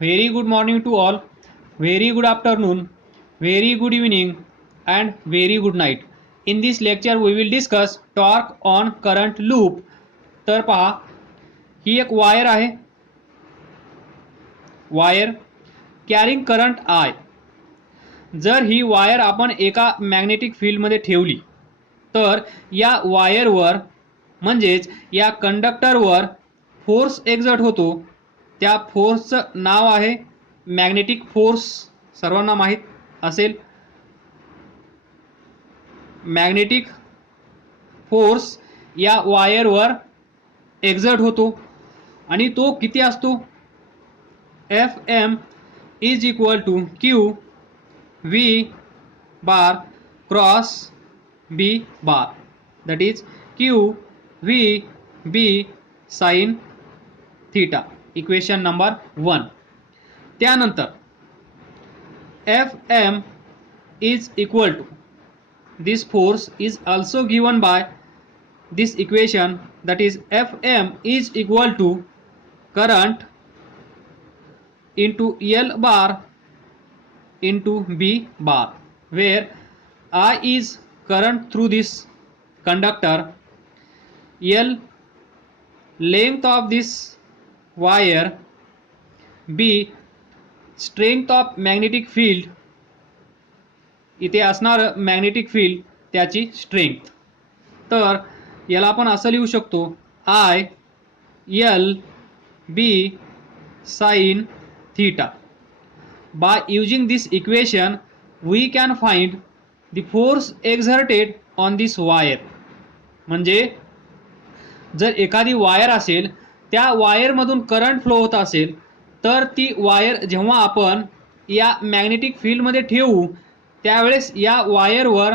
Very good morning to all, very good afternoon, very good evening and very good night. In this lecture we will discuss torque on current loop. तर पहा, ही एक wire आहे, wire carrying current I. जर ही wire आपण एका magnetic फील्डमध्ये ठेवली तर या वायरवर म्हणजेच या कंडक्टरवर फोर्स एक्झर्ट होतो. त्या फोर्सचं नाव आहे मॅग्नेटिक फोर्स. सर्वांना माहीत असेल, मॅग्नेटिक फोर्स या वायरवर एक्झर्ट होतो आणि तो किती असतो? Fm is equal to q v bar cross B bar, that is q v B sine theta. Equation number 1. त्यानंतर Fm is equal to, this force is also given by this equation, that is Fm is equal to current into L bar into B bar, where I is current through this conductor, L length of this wire, B strength of magnetic field, इथे असणार magnetic field त्याची strength. तर याला आपण असं लिहू शकतो I L B sine theta. By using this equation we can find the force exerted on this wire. म्हणजे जर एखादी वायर असेल, त्या वायरमधून करंट फ्लो होत असेल, तर ती वायर जेव्हा आपण या मॅग्नेटिक फील्डमध्ये ठेवू त्यावेळेस या वायरवर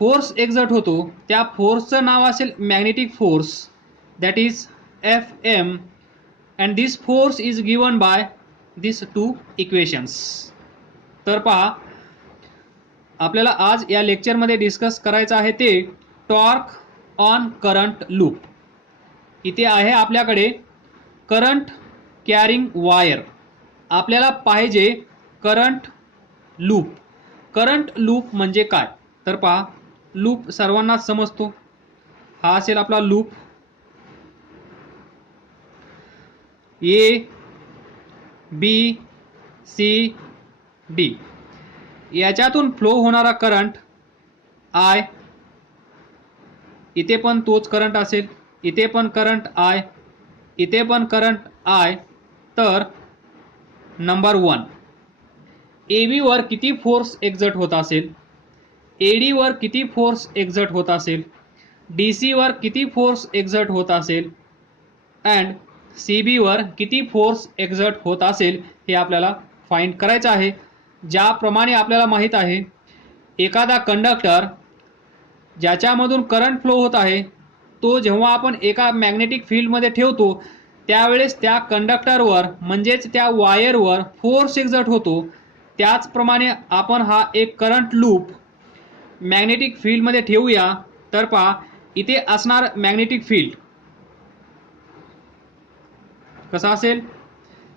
फोर्स एक्झर्ट होतो. त्या फोर्सचं नाव असेल magnetic force, that is Fm, and this force is given by this 2 equations. तर पहा, आपल्याला आज या लेक्चरमध्ये डिस्कस करायचं आहे ते टॉर्क ऑन करंट लूप. इथे आहे आपल्याकडे करंट कॅरिंग वायर, आपल्याला पाहिजे करंट लूप. करंट लूप म्हणजे काय? तर पहा, लूप सर्वांनाच समजतो. हा असेल आपला loop. A B C D याच्यातून फ्लो होणारा करंट आय. इथे पण तोच करंट असेल, इथे पण करंट आय, इथे पण करंट आय. तर नंबर 1, AB वर किती फोर्स एक्झर्ट होत असेल, AD वर किती फोर्स एक्झर्ट होत असेल, DC वर किती फोर्स एक्झर्ट होत असेल, अँड CB वर किती फोर्स एक्झर्ट होत असेल, हे आपल्याला फाइंड करायचं आहे. ज्याप्रमाणे आपल्याला माहीत आहे, एखादा कंडक्टर ज्याच्यामधून करंट फ्लो होत आहे, तो जेव्हा आपण एका मॅग्नेटिक फील्डमध्ये ठेवतो त्यावेळेस त्या कंडक्टरवर म्हणजेच त्या वायरवर फोर्स एक्झर्ट होतो. त्याचप्रमाणे आपण हा एक करंट लूप मॅग्नेटिक फील्डमध्ये ठेवूया. तर पहा, इथे असणार मॅग्नेटिक फील्ड कसा असेल,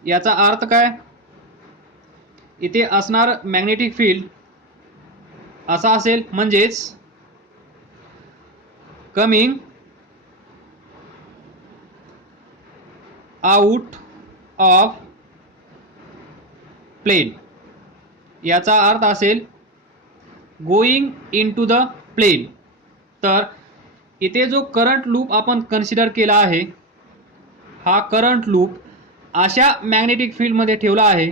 याचा अर्थ काय? इथे असणार मॅग्नेटिक फील्ड असा असेल, म्हणजेच कमिंग आउट ऑफ प्लेन. याचा अर्थ असेल गोइंग इनटू द प्लेन. तर इथे जो करंट लूप आपण कन्सिडर केला आहे, हा करंट लूप अशा मॅग्नेटिक फील्डमध्ये ठेवला आहे,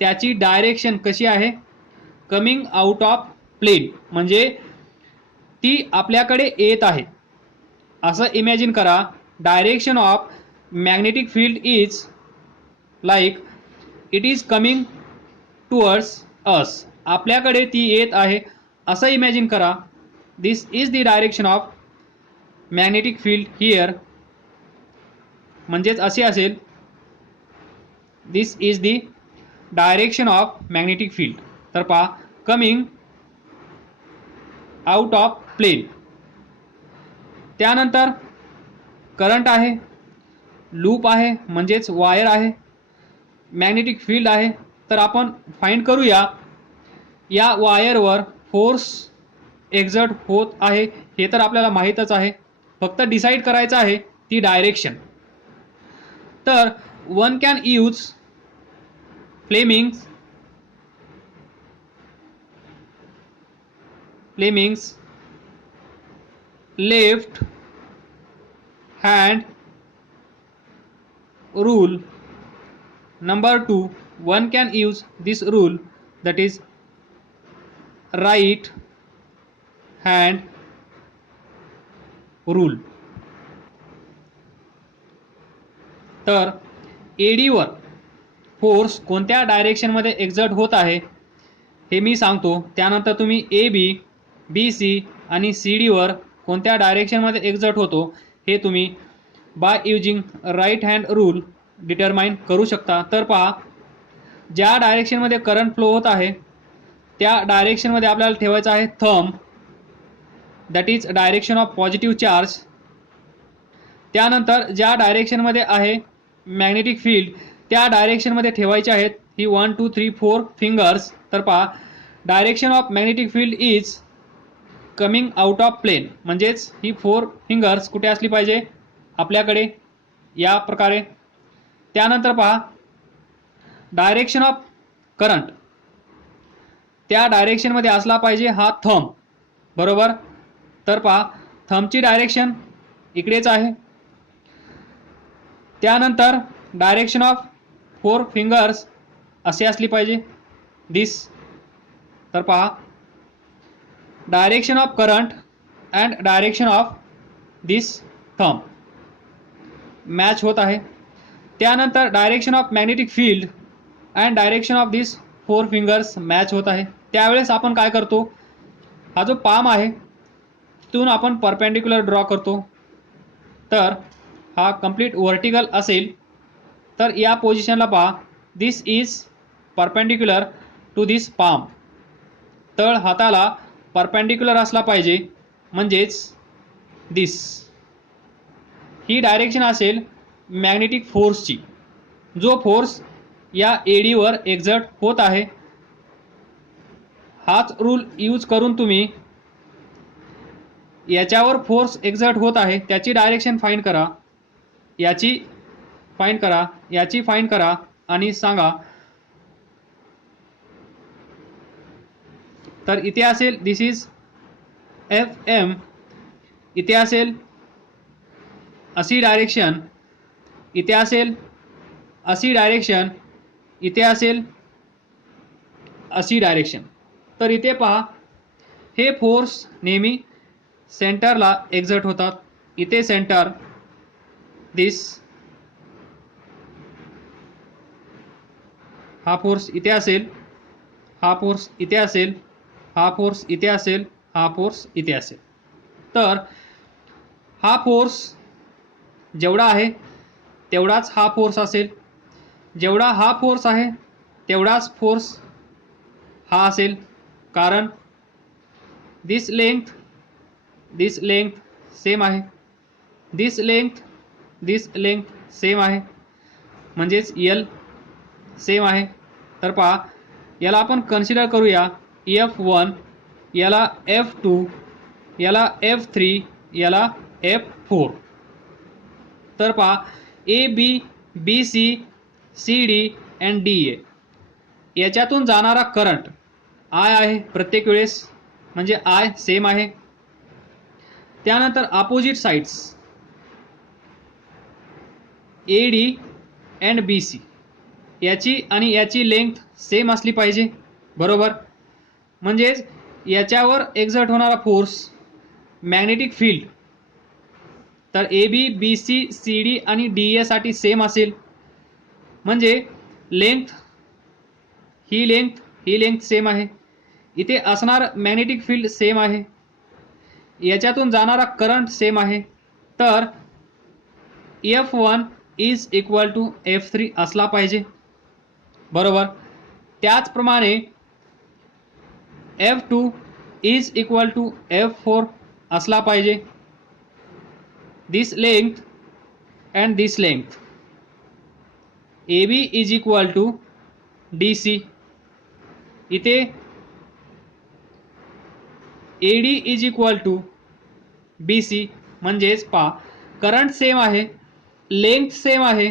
त्याची डायरेक्शन कशी आहे? कमिंग आउट ऑफ प्लेन, म्हणजे ती आपल्याकडे येत आहे असं इमॅजिन करा. Direction of magnetic field is like it is coming towards us. आपल्याकडे ती येत आहे असं इमॅजिन करा. This is the direction of magnetic field here. म्हणजेच असे असेल, this is the direction of magnetic field. तर पहा, कमिंग आउट ऑफ प्लेन. त्यानंतर करंट आहे, लूप आहे म्हणजेच वायर आहे. मॅग्नेटिक फील्ड आहे, तर आपण फाइंड करूया या वायरवर फोर्स एक्झर्ट होत आहे हे तर आपल्याला माहीतच आहे, फक्त डिसाईड करायचं आहे ती डायरेक्शन. तर one can use Fleming's left hand rule. Number 2, one can use this rule, that is right hand rule. तर एडीवर फोर्स कोणत्या डायरेक्शनमध्ये एक्झर्ट होत आहे हे मी सांगतो, त्यानंतर तुम्ही ए बी, बी सी आणि सी डीवर कोणत्या डायरेक्शनमध्ये एक्झर्ट होतो हे तुम्ही by using right hand rule determine करू शकता. तर पहा, ज्या डायरेक्शनमध्ये करंट फ्लो होत आहे त्या डायरेक्शनमध्ये आपल्याला ठेवायचं आहे thumb, that is direction of positive charge. त्यानंतर ज्या डायरेक्शनमध्ये आहे मॅग्नेटिक फील्ड त्या डायरेक्शनमध्ये ठेवायचे आहेत ही 1 2 3 4 फिंगर्स. तर पहा, direction of magnetic field is coming out of plane, म्हणजेच ही 4 फिंगर्स कुठे असली पाहिजे आपल्याकडे या प्रकारे. त्यानंतर पहा, डायरेक्शन ऑफ करंट त्या डायरेक्शनमध्ये असला पाहिजे हा थंब, बरोबर. तर पहा, थंबची डायरेक्शन इकडेच आहे. त्यानंतर डायरेक्शन ऑफ 4 फिंगर्स असे असली पाहिजे दिस. तर पहा, direction of current and direction of this thumb match होत आहे. त्यानंतर direction of magnetic field and direction of this 4 fingers match होत आहे. त्यावेळेस आपण काय करतो, हा जो पाम आहे तिथून आपण परपेंडिक्युलर ड्रॉ करतो. तर हा कंप्लीट वर्टिकल असेल तर या पोझिशनला पहा, this is perpendicular to this palm. तळ हाताला परपेंडिक्युलर असला पाहिजे, म्हणजेच दिस. ही डायरेक्शन असेल मॅग्नेटिक फोर्सची, जो फोर्स या एडीवर एक्झर्ट होत आहे. हाच रूल यूज करून तुम्ही याच्यावर फोर्स एक्झर्ट होत आहे त्याची डायरेक्शन फाइंड करा, याची फाइंड करा, याची फाइंड करा आणि सांगा. तर इथे असेल दिस इज एफ एम, इथे असेल अशी डायरेक्शन, इथे असेल अशी डायरेक्शन, इथे असेल अशी डायरेक्शन. तर इथे पहा, हे फोर्स नेहमी सेंटरला एक्झर्ट होतात. इथे सेंटर दिस, हा फोर्स इथे असेल, हा फोर्स इथे असेल, हा फोर्स इथे असेल, हा फोर्स इथे असेल. तर हा फोर्स जेवढा आहे तेवढाच हा फोर्स असेल, जेवढा हा फोर्स आहे तेवढाच फोर्स हा असेल, कारण दिस लेंथ सेम आहे, दिस लेंथ सेम आहे, म्हणजेच यल सेम आहे. तर पहा, याला आपण कन्सिडर करूया F1, याला F2, याला F3, याला F4. तर पहा, A B, B C, C D and D A याच्यातून जाणारा करंट आय आहे प्रत्येक वेळेस, म्हणजे आय सेम आहे. त्यानंतर opposite sides A D and B C याची आणि याची लेंथ सेम असली पाहिजे, बरोबर. म्हणजेच याच्यावर एक्झर्ट होणारा फोर्स मॅग्नेटिक फील्ड तर A B, B C, C D आणि डी ए साठी सेम असेल, म्हणजे लेंथ ही लेंथ सेम आहे. इथे असणार मॅग्नेटिक फील्ड सेम आहे, याच्यातून जाणारा करंट सेम आहे. तर F1 is equal to F3 असला पाहिजे, बरोबर. त्याचप्रमाणे F2 is equal to F4 असला पाहिजे. This length and this length A B is equal to D C. इथे A D is equal to B C. म्हणजेच पहा, करंट सेम आहे, लेंथ सेम आहे,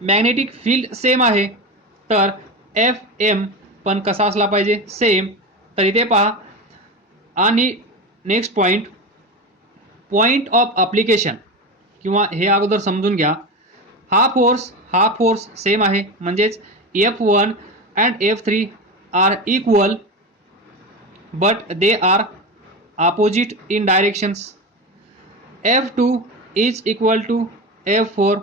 मॅग्नेटिक फील्ड सेम आहे, तर F M पण कसा असला पाहिजे, सेम. तर इथे पहा. आणि नेक्स्ट पॉइंट ऑफ अप्लिकेशन किंवा हे अगोदर समजून घ्या. हा फोर्स सेम आहे, म्हणजेच F1 and F3 are equal but they are opposite in directions. F2 is equal to F4.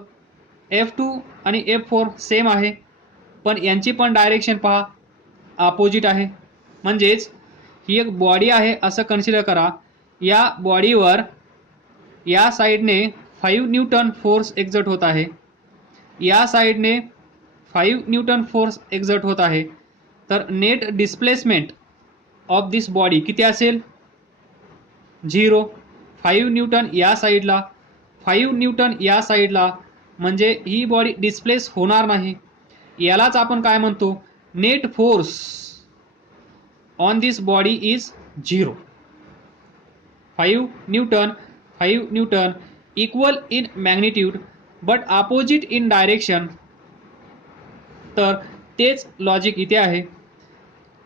F2 आणि F4 सेम आहे, पण यांची पण डायरेक्शन पहा ऑपोजिट आहे. म्हणजेच ही एक बॉडी आहे असं कन्सिडर करा. या बॉडीवर या साईडने 5 न्यूटन फोर्स एक्झर्ट होत आहे, या साईडने 5 न्यूटन फोर्स एक्झर्ट होत आहे. तर net displacement of this body किती असेल, 0. 5 न्यूटन या साईडला, 5 न्यूटन या साईडला, म्हणजे ही बॉडी डिस्प्लेस होणार नाही. यालाच आपण काय म्हणतो, net force on this body is 0. 5 newton equal in magnitude but opposite in direction. तर तेच लॉजिक इथे आहे.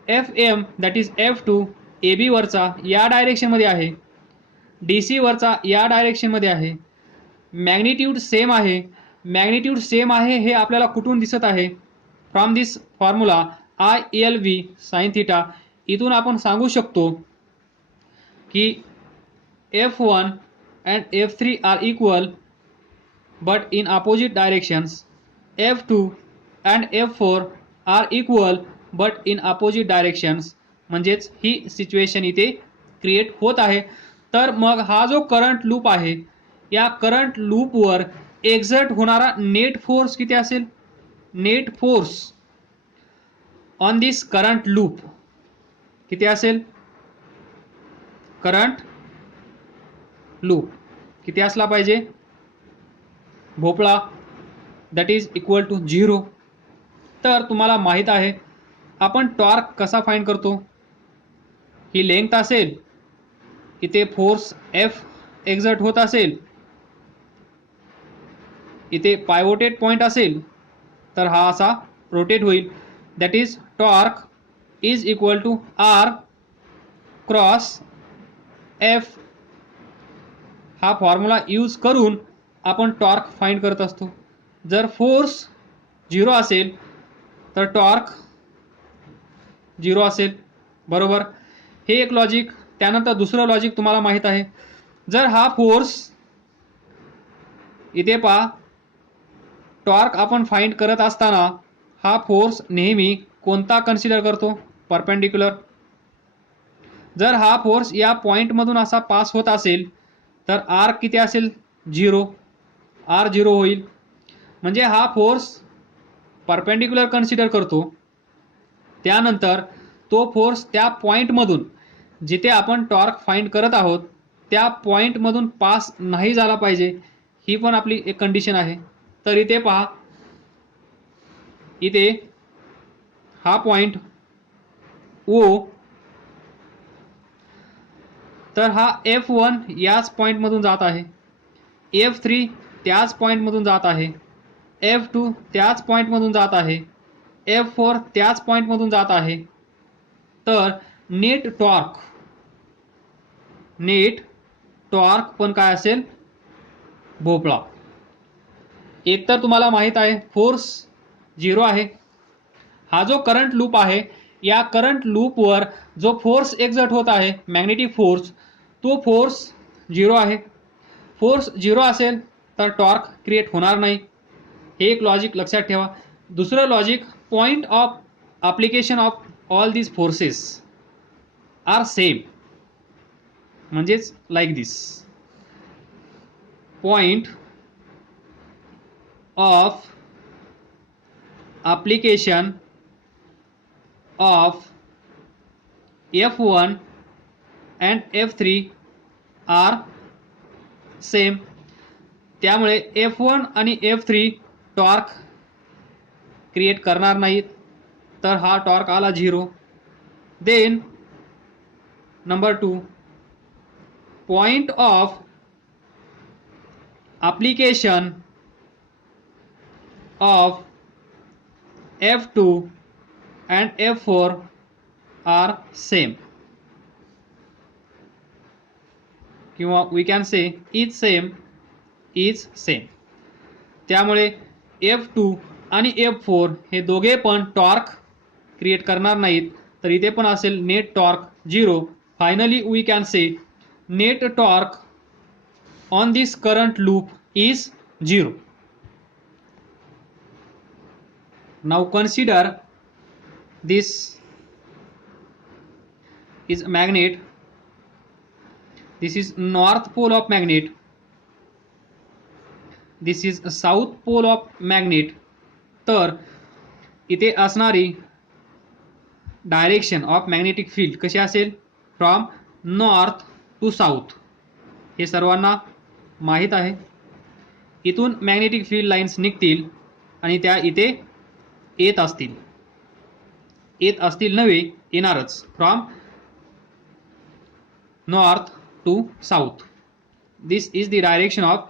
F M that is F2 A B वरचा या डायरेक्शनमध्ये आहे, डी सी वरचा या डायरेक्शनमध्ये आहे. मॅग्निट्यूड सेम आहे. मॅग्निट्यूड सेम आहे हे आपल्याला कुठून दिसत आहे, from this formula ILV sine theta. इथून आपण सांगू शकतो की F1 and F3 are equal but in opposite directions. F2 and F4 are equal but in opposite directions. म्हणजेच ही सिच्युएशन इथे क्रिएट होत आहे. तर मग हा जो करंट लूप आहे, या करंट लूपवर एक्झर्ट होणारा नेट फोर्स किती असेल, net force on this current loop किती असेल, करंट लूप किती असला पाहिजे, भोपळा, दॅट इज इक्वल टू 0. तर तुम्हाला माहित आहे आपण टॉर्क कसा फाइंड करतो. ही लेंथ असेल, इथे फोर्स F एक्झर्ट होत असेल, इथे पायवोटेड पॉइंट असेल, तर हा असा रोटेट होईल. That is torque is equal to R cross F. हा फॉर्म्युला यूज करून आपण टॉर्क फाइंड करत असतो. जर फोर्स 0 असेल तर टॉर्क 0 असेल, बरोबर. हे एक लॉजिक. त्यानंतर दुसरं लॉजिक तुम्हाला माहित आहे. जर हा फोर्स, इथे पहा, टॉर्क आपण फाइंड करत असताना हा फोर्स नेहमी कोणता कन्सिडर करतो, परपेंडिक्युलर. जर हा फोर्स या पॉइंटमधून असा पास होत असेल तर R किती असेल, 0. R 0 होईल. म्हणजे हा फोर्स परपेंडिक्युलर कन्सिडर करतो. त्यानंतर तो फोर्स त्या पॉइंटमधून, जिथे आपण टॉर्क फाइंड करत आहोत त्या पॉइंटमधून पास नाही झाला पाहिजे, ही पण आपली एक कंडिशन आहे. तर इथे पहा, इथे हा पॉइंट O, तर हा F1 याच पॉइंटमधून जात आहे, F3 त्याच पॉइंटमधून जात आहे, F2 त्याच पॉइंटमधून जात आहे, F4 त्याच पॉइंटमधून जात आहे. तर नेट टॉर्क पण काय असेल, भोपळा. एक तर तुम्हाला माहित आहे फोर्स 0 आहे. हा जो करंट लूप आहे, या करंट लूपवर जो फोर्स एक्झर्ट होत आहे, मॅग्नेटिक फोर्स, तो फोर्स 0 आहे. फोर्स 0 असेल तर टॉर्क क्रिएट होणार नाही. हे एक लॉजिक लक्षात ठेवा. दुसरं logic, point of application of all these forces are same. म्हणजेच like this, point of application of F1 and F3 are same. त्यामुळे F1 आणि F3 टॉर्क क्रिएट करणार नाहीत तर हा टॉर्क आला 0. Then number 2, point of application of F2 and F4 are same, किंवा we can say is same. त्यामुळे F2 आणि F4 हे दोघे पण टॉर्क क्रिएट करणार नाहीत, तर इथे पण असेल net torque 0. Finally we can say net torque on this current loop is 0. Now consider this is magnet, this is north pole of magnet, this is south pole of magnet. तर इथे असणारी direction of magnetic field कशी असेल? From north to south. हे सर्वांना माहीत आहे. इथून मॅग्नेटिक फील्ड लाईन्स निघतील आणि त्या इथे येत असतील नव्हे, येणारच. From north to south, this is the direction of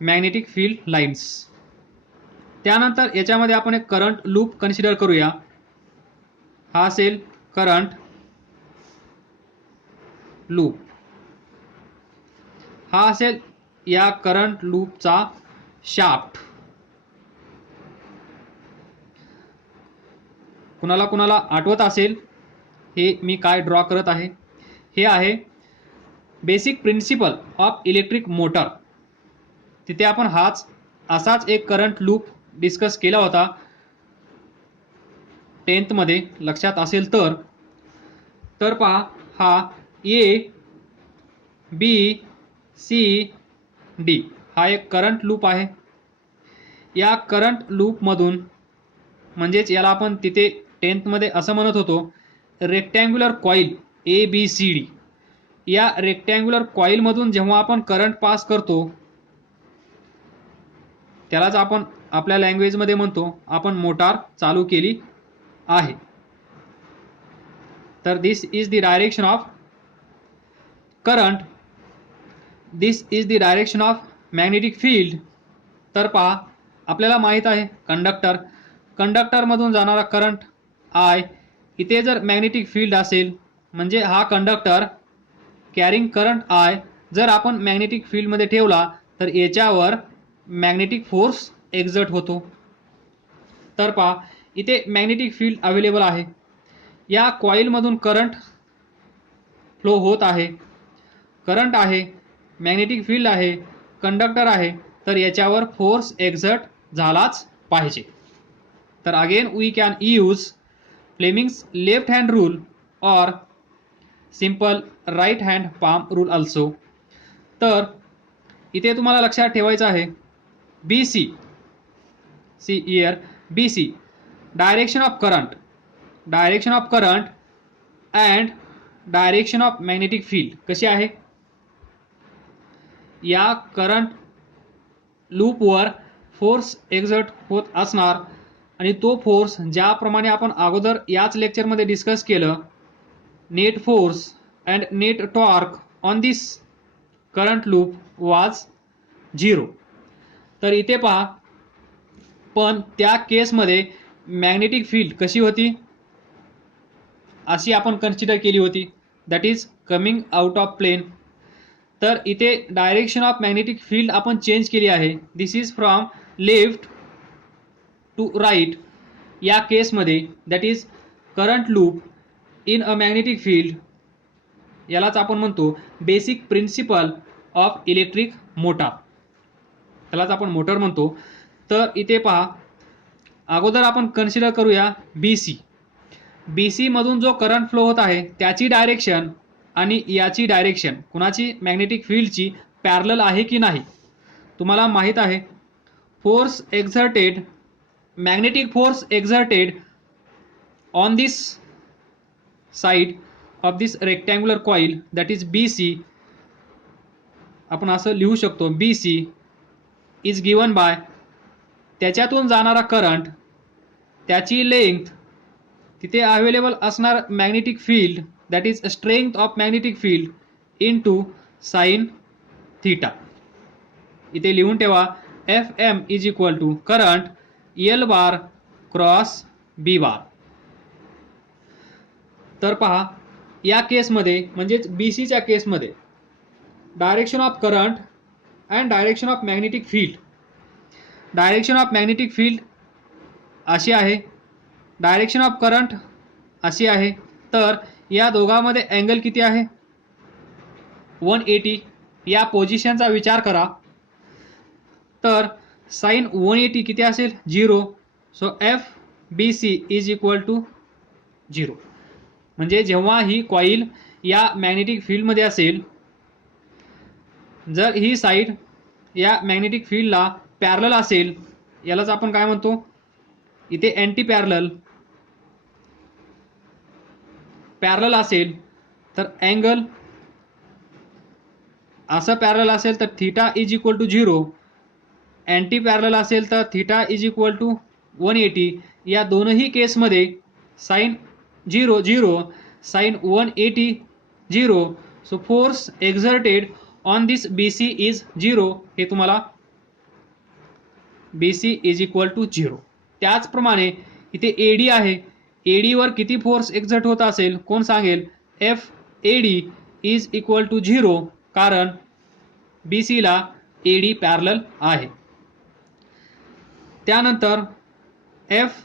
magnetic field lines. त्यानंतर याच्यामध्ये आपण एक करंट लूप कन्सिडर करूया. हा असेल करंट लूप. हा असेल या करंट लूपचा शाफ्ट. कुणाला कुणाला आठवत असेल हे मी काय ड्रॉ करत आहे, हे आहे basic principle of electric motor. तिथे आपण असाच एक करंट लूप डिस्कस केला होता 10th मध्ये, लक्षात असेल तर पहा, हा ए बी सी डी हा एक करंट लूप आहे. या करंट लूपमधून, म्हणजेच याला आपण तिथे 10th मध्ये असं म्हणत होतो rectangular coil A B C D. या रेक्टँग्युलर कॉईलमधून जेव्हा आपण करंट पास करतो त्यालाच आपण आपल्या लँग्वेजमध्ये म्हणतो आपण मोटार चालू केली आहे. तर this is the direction of current, this is the direction of magnetic field. तर पहा, आपल्याला माहीत आहे कंडक्टरमधून जाणारा करंट आय. इथे जर मॅग्नेटिक फील्ड असेल म्हणजे हा कंडक्टर कॅरिंग करंट आय जर आपण मॅग्नेटिक फील्डमध्ये ठेवला तर याच्यावर मॅग्नेटिक फोर्स एक्झर्ट होतो. तर पहा, इथे मॅग्नेटिक फील्ड अवेलेबल आहे. या कॉईलमधून करंट फ्लो होत आहे. करंट आहे, मॅग्नेटिक फील्ड आहे, कंडक्टर आहे, तर याच्यावर फोर्स एक्झर्ट झालाच पाहिजे. तर again we can use Fleming's left hand rule और simple right hand palm rule also. तर इथे तुम्हाला लक्षात ठेवायचं आहे बी सी इयर B C direction of current and direction of magnetic field कशी आहे? या करंट लूपवर फोर्स एक्झर्ट होत असणार आणि तो फोर्स ज्याप्रमाणे आपण अगोदर याच लेक्चरमध्ये डिस्कस केलं, net force and net torque on this current loop वाज 0. तर इथे पहा, पण त्या केसमध्ये मॅग्नेटिक फील्ड कशी होती अशी आपण कन्सिडर केली होती, that is coming out of plane. तर इथे डायरेक्शन ऑफ मॅग्नेटिक फील्ड आपण चेंज केली आहे. This is from left to right. या केसमध्ये that is current loop in a magnetic field. यालाच आपण म्हणतो basic principle of electric motor. त्यालाच आपण मोटर म्हणतो. तर इथे पहा, अगोदर आपण कन्सिडर करूया बी सी मधून जो करंट फ्लो होत आहे त्याची डायरेक्शन आणि याची डायरेक्शन कुणाची, मॅग्नेटिक फील्डची, पॅरलल आहे की नाही. तुम्हाला माहीत आहे magnetic force exerted on this side of this rectangular coil that is B C. आपण असं लिहू शकतो B C is given by त्याच्यातून जाणारा करंट त्याची लेंथ, तिथे अवेलेबल असणार magnetic field that is strength of magnetic field into sine theta. इथे लिहून ठेवा F M is equal to current L bar cross B bar. तर पहा या केसमध्ये म्हणजेच बी सीच्या केसमध्ये direction of current and direction of magnetic field, direction of magnetic field अशी आहे, डायरेक्शन ऑफ करंट अशी आहे. तर या दोघांमध्ये अँगल किती आहे 180. या पोझिशनचा विचार करा तर साइन 180 किती असेल 0. So F B C is equal to 0. म्हणजे जेव्हा ही कॉईल या मॅग्नेटिक फील्डमध्ये असेल, जर ही साइड या मॅग्नेटिक फील्डला पॅरलल असेल, यालाच आपण काय म्हणतो इथे अँटी पॅरलल असेल तर अँगल असं पॅरलल असेल तर theta is equal to 0. Anti parallel असेल तर थीटा इज इक्वल टू 180. या दोनही केसमध्ये sine 0 0, sine 180 0. So force exerted on this B C is 0. हे तुम्हाला B C is equal to 0. त्याचप्रमाणे इथे एडी आहे, एडीवर किती फोर्स एक्झर्ट होत असेल कोण सांगेल. F A D is equal to 0 कारण बी सीला एडी पॅरलल आहे. त्यानंतर F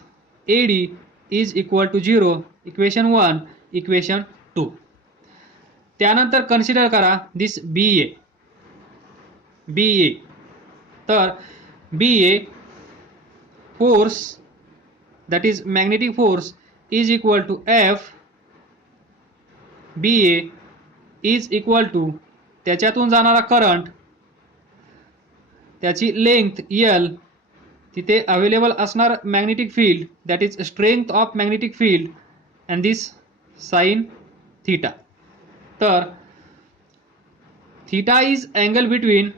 A D is equal to 0 equation 1 equation 2. त्यानंतर कन्सिडर करा दिस बी ए. तर B A force that is magnetic force is equal to F B A is equal to त्याच्यातून जाणारा current, त्याची length L, तिथे available असणार magnetic field that is strength of magnetic field and this sine theta. तर theta is angle between,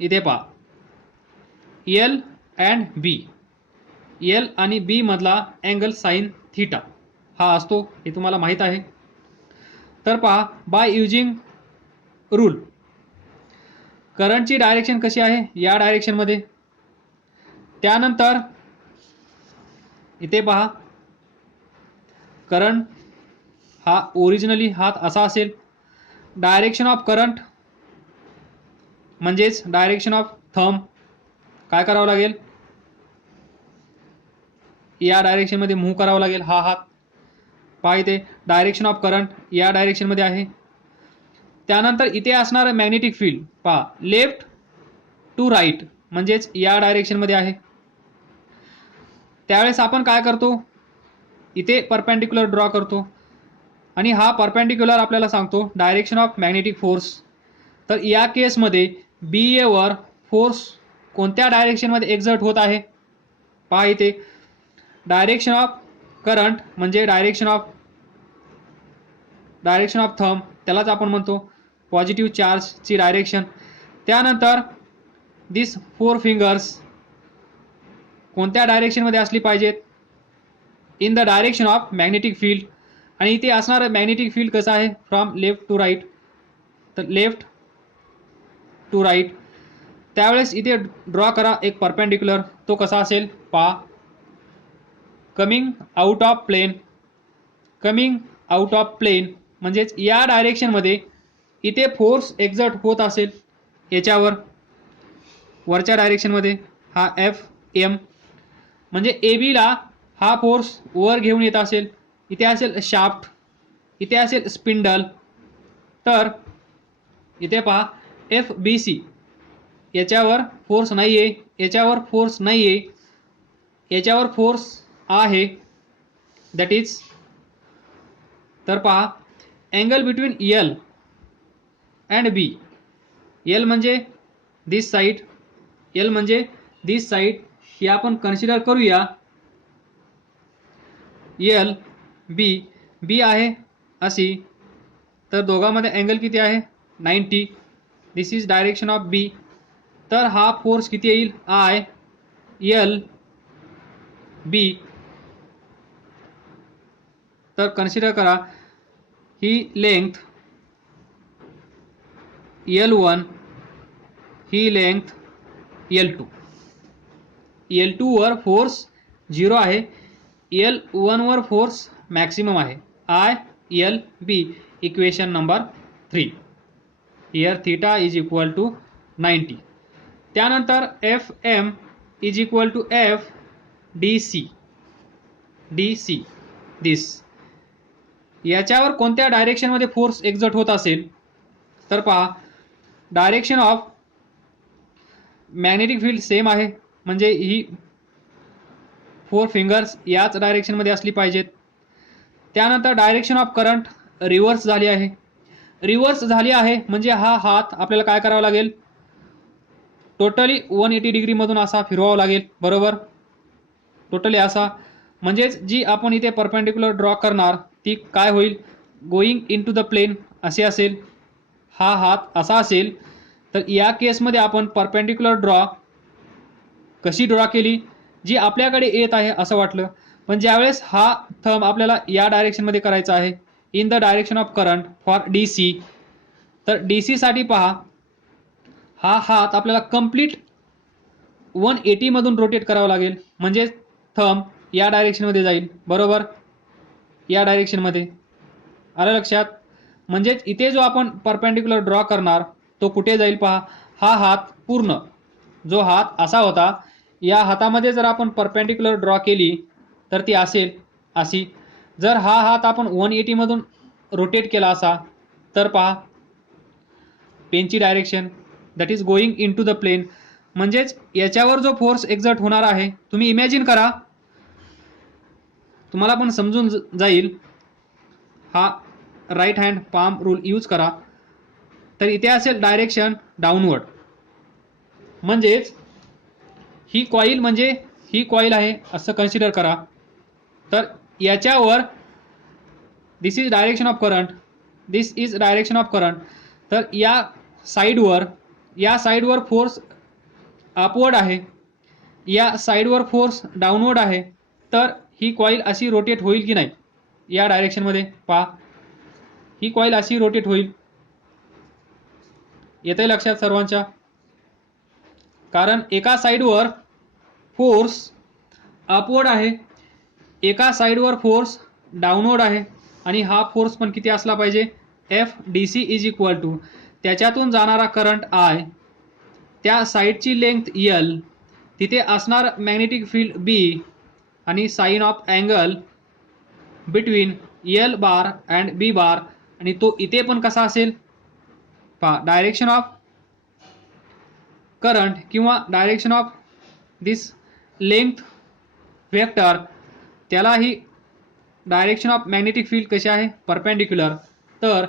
इथे पहा L and B, L आणि बी मधला अँगल साइन थीटा हा असतो, हे तुम्हाला माहीत आहे. तर पहा बाय युजिंग रूल करंटची डायरेक्शन कशी आहे या डायरेक्शनमध्ये. त्यानंतर इथे पहा करंट हा ओरिजिनली हात असा असेल. डायरेक्शन ऑफ करंट म्हणजेच डायरेक्शन ऑफ थंब काय करावं लागेल, या डायरेक्शनमध्ये मूव्ह करावं लागेल. हा हात पहा इथे डायरेक्शन ऑफ करंट या डायरेक्शनमध्ये आहे. त्यानंतर इथे असणारं मॅग्नेटिक फील्ड पहा लेफ्ट टू राईट म्हणजेच या डायरेक्शनमध्ये आहे. त्यावेळेस आपण काय करतो इथे परपेंडिक्युलर ड्रॉ करतो आणि हा परपेंडिक्युलर आपल्याला सांगतो डायरेक्शन ऑफ मॅग्नेटिक फोर्स. तर या केसमध्ये बी एवर फोर्स कोणत्या डायरेक्शनमध्ये एक्झर्ट होत आहे पहा इथे डायरेक्शन ऑफ करंट म्हणजे डायरेक्शन ऑफ थंब, त्यालाच आपण म्हणतो पॉझिटिव्ह चार्जची डायरेक्शन. त्यानंतर दिस 4 फिंगर्स कोणत्या डायरेक्शनमध्ये असली पाहिजेत in the direction of magnetic field. आणि इथे असणारं मॅग्नेटिक फील्ड कसं आहे फ्रॉम लेफ्ट टू राईट, तर लेफ्ट टू राईट. त्यावेळेस इथे ड्रॉ करा एक परपेंडिक्युलर, तो कसा असेल पहा कमिंग आउट ऑफ प्लेन म्हणजेच या डायरेक्शनमध्ये इथे फोर्स एक्झर्ट होत असेल याच्यावर वरच्या डायरेक्शनमध्ये हा एफ एम म्हणजे ए बीला हा फोर्स वर घेऊन येत असेल. इथे असेल शाफ्ट, इथे असेल स्पिंडल. तर इथे पहा एफ बी सी याच्यावर फोर्स नाही आहे, याच्यावर फोर्स नाही आहे, याच्यावर फोर्स आहे दॅट इज. तर पहा angle between L and B, L म्हणजे दिस साइड, एल म्हणजे दिस साइड, ही आपण कन्सिडर करूया एल बी. बी आहे अशी, तर दोघांमध्ये अँगल किती आहे 90. दिस इज डायरेक्शन ऑफ बी. तर हा फोर्स किती येईल आय एल बी, तर कन्सिडर करा ही लेंथ L1, ही लेंथ L2. L2 वर फोर्स 0 आहे, L1 वर फोर्स मॅक्सिमम आहे. ILB equation number 3. Here theta is equal to 90. त्यानंतर FM is equal to F DC this. याच्यावर कोणत्या डायरेक्शनमध्ये फोर्स एक्झर्ट होत असेल तर पहा, direction of magnetic field same आहे, म्हणजे ही 4 फिंगर्स याच डायरेक्शनमध्ये असली पाहिजेत. त्यानंतर डायरेक्शन ऑफ करंट रिव्हर्स झाली आहे. रिव्हर्स झाली आहे म्हणजे हा हात आपल्याला काय करावा लागेल, टोटली 180 डिग्रीमधून असा फिरवावा लागेल, बरोबर, टोटली असा. म्हणजेच जी आपण इथे परपेंडिक्युलर ड्रॉ करणार ती काय होईल, going into the plane असे असेल. हा हात असा असेल. तर या केसमध्ये आपण परपेंडिक्युलर ड्रॉ कशी ड्रॉ केली, जी आपल्याकडे येत आहे असं वाटलं, पण ज्यावेळेस हा थंब आपल्याला या डायरेक्शनमध्ये करायचा आहे, in the direction of current for DC, तर DC साठी पहा, हा हात आपल्याला कंप्लीट 180 मधून रोटेट करावा लागेल, म्हणजे थंब या डायरेक्शनमध्ये जाईल, बरोबर, या डायरेक्शनमध्ये. आलं लक्षात. म्हणजेच इथे जो आपण परपेंडिक्युलर ड्रॉ करणार तो कुठे जाईल पहा, हा हात पूर्ण, जो हात असा होता, या हातामध्ये जर आपण परपेंडिक्युलर ड्रॉ केली तर ती असेल अशी. जर हा हात आपण 180 मधून रोटेट केला असा तर पहा पेनची direction that is going into the plane. म्हणजेच याच्यावर जो फोर्स एक्झर्ट होणार आहे, तुम्ही इमॅजिन करा, तुम्हाला पण समजून जाईल. हा right hand palm rule use करा. तर इथे असेल डायरेक्शन डाऊनवर्ड, म्हणजेच ही कॉईल, म्हणजे ही कॉईल आहे असं कन्सिडर करा. तर याच्यावर this is direction of current, this is direction of current. तर या साईडवर फोर्स अपवर्ड आहे, या साईडवर फोर्स डाऊनवर्ड आहे. तर ही कॉईल अशी रोटेट होईल की नाही या डायरेक्शनमध्ये, पहा ही कॉईल अशी रोटेट होईल. येते लक्षात सर्वांच्या. कारण एका साईडवर फोर्स अपवर्ड आहे, एका साईडवर फोर्स डाऊनवर्ड आहे, आणि हा फोर्स पण किती असला पाहिजे, FDC इज इक्वल टू त्याच्यातून जाणारा करंट I, त्या साईडची लेंथ L, तिथे असणार मॅग्नेटिक फील्ड B, आणि sine of angle between L bar and B bar, आणि तो इथे पण कसा असेल पहा, डायरेक्शन ऑफ करंट किंवा direction of this length vector, त्याला ही डायरेक्शन ऑफ मॅग्नेटिक फील्ड कशी आहे, परपेंडिक्युलर. तर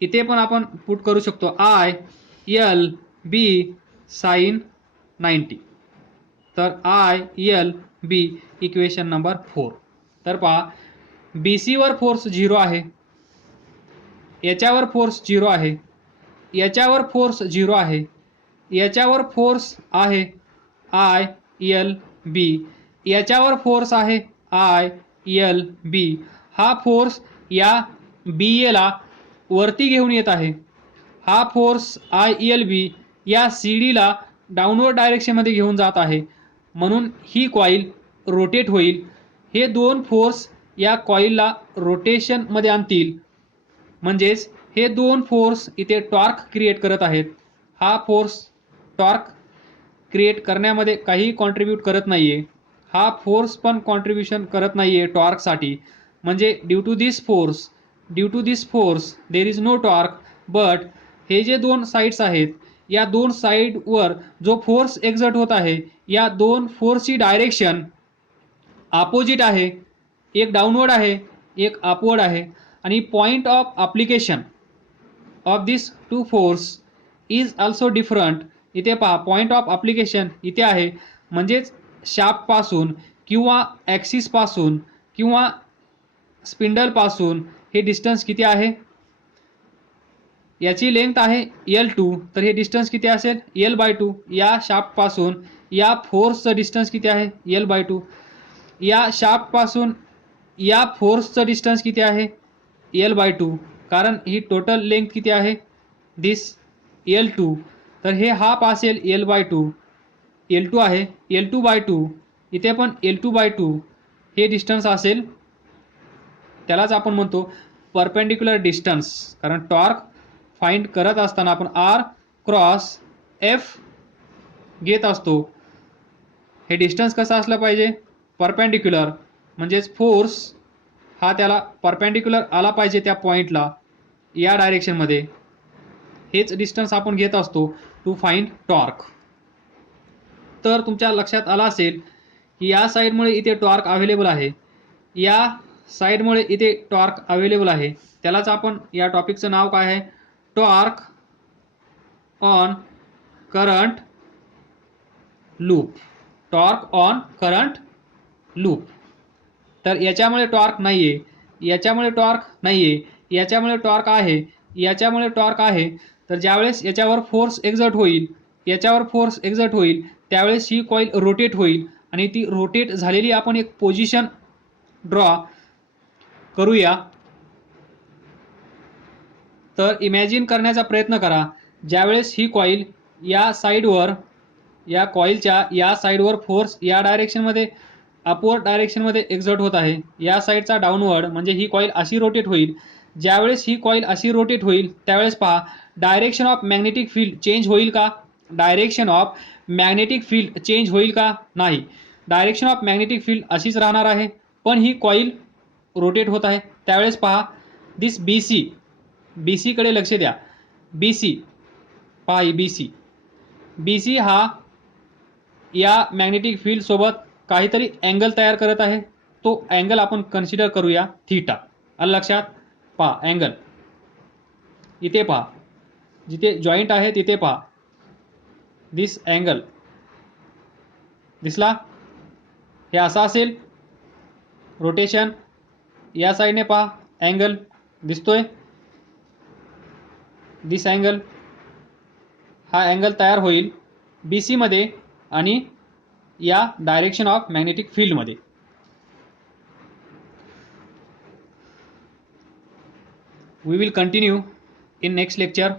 इथे पण आपण पुट करू शकतो ILB साइन 90. तर ILB इक्वेशन नंबर 4. तर पहा BC वर फोर्स 0 आहे, याच्यावर फोर्स 0 आहे, याच्यावर फोर्स 0 आहे, याच्यावर फोर्स आहे ILB, याच्यावर फोर्स आहे ILB. हा फोर्स या BA ला वरती घेऊन येत आहे, हा फोर्स ILB या CD ला डाऊनवर्ड डायरेक्शनमध्ये घेऊन जात आहे, म्हणून ही कॉईल रोटेट होईल. हे दोन फोर्स या कॉईलला रोटेशनमध्ये आणतील, म्हणजेच हे दोन फोर्स इथे टॉर्क क्रिएट करत आहेत. हा फोर्स टॉर्क क्रिएट करण्यामध्ये काही कॉन्ट्रीब्यूट करत नाहीये, हा फोर्स पण कॉन्ट्रीब्युशन करत नाहीये टॉर्कसाठी. म्हणजे due to this force there is no torque. But हे जे दोन साइड्स आहेत, या दोन साइडवर जो फोर्स एक्झर्ट होत आहे, या दोन फोर्सची डायरेक्शन अपोजिट आहे, एक डाऊनवर्ड आहे, एक अपवर्ड आहे, आणि point of application of this two force is also different. इथे पहा पॉइंट ऑफ अप्लिकेशन इथे आहे, म्हणजेच शाफ्टपासून किंवा ॲक्सिसपासून किंवा स्पिंडलपासून हे डिस्टन्स किती आहे, याची लेंथ आहे L2, तर हे डिस्टन्स किती असेल L/2. या शाफ्टपासून या फोर्सचं डिस्टन्स किती आहे L/2. या शाफ्टपासून या फोर्सचं डिस्टन्स किती आहे L/2, कारण ही टोटल लेंथ किती आहे दिस L2, तर हे हाफ असेल L/2, L2 आहे L2/2, इथे पण L2/2 हे डिस्टन्स असेल, त्यालाच आपण म्हणतो परपेंडिक्युलर डिस्टन्स. कारण टॉर्क फाइंड करत असताना आपण R क्रॉस F घेत असतो. हे डिस्टन्स कसं असलं पाहिजे परपेंडिक्युलर, म्हणजेच फोर्स हा त्याला परपेंडिक्युलर आला पाहिजे त्या पॉईंटला या डायरेक्शनमध्ये. हेच डिस्टन्स आपण घेत असतो टू फाइंड टॉर्क. तर तुमच्या लक्षात आलं असेल की या साईडमुळे इथे टॉर्क अवेलेबल आहे, या साईडमुळे इथे टॉर्क अवेलेबल आहे. त्यालाच आपण या टॉपिकचं नाव काय आहे torque on current loop. Torque on current loop. तर याच्यामुळे टॉर्क नाहीये, याच्यामुळे टॉर्क नाहीये, याच्यामुळे टॉर्क आहे, याच्यामुळे टॉर्क आहे. तर ज्यावेळेस याच्यावर फोर्स एक्झर्ट होईल, याच्यावर फोर्स एक्झर्ट होईल, त्यावेळेस ही कॉईल रोटेट होईल आणि ती रोटेट झालेली आपण एक पोझिशन ड्रॉ करूया. तर इमॅजिन करण्याचा प्रयत्न करा, ज्यावेळेस ही कॉईल या साईडवर, या कॉईलच्या या साईडवर फोर्स या डायरेक्शनमध्ये अपवर्ड डायरेक्शनमध्ये एक्झर्ट होत आहे, या साईडचा डाऊनवर्ड, म्हणजे ही कॉईल अशी रोटेट होईल. ज्यावेळेस ही कॉईल अशी रोटेट होईल त्यावेळेस पहा direction of magnetic field change होईल का, direction of magnetic field change होईल का, नाही. डायरेक्शन ऑफ मॅग्नेटिक फील्ड अशीच राहणार आहे, पण ही कॉईल रोटेट होत आहे. त्यावेळेस पहा दिस बी सी कडे लक्ष द्या. बी सी पहा, बी सी हा या मॅग्नेटिक फील्ड सोबत काहीतरी अँगल तयार करत आहे. तो अँगल आपण कन्सिडर करूया थीटा. आलं लक्षात? पहा अँगल इथे पहा, जिथे जॉईंट आहे तिथे पहा, दिस अँगल दिसला, हे असा असेल रोटेशन. या साईडने पहा अँगल दिसतोय, दिस अँगल, हा अँगल तयार होईल बी सी मध्ये आणि या डायरेक्शन ऑफ मॅग्नेटिक फील्ड मध्ये. We will continue in next lecture.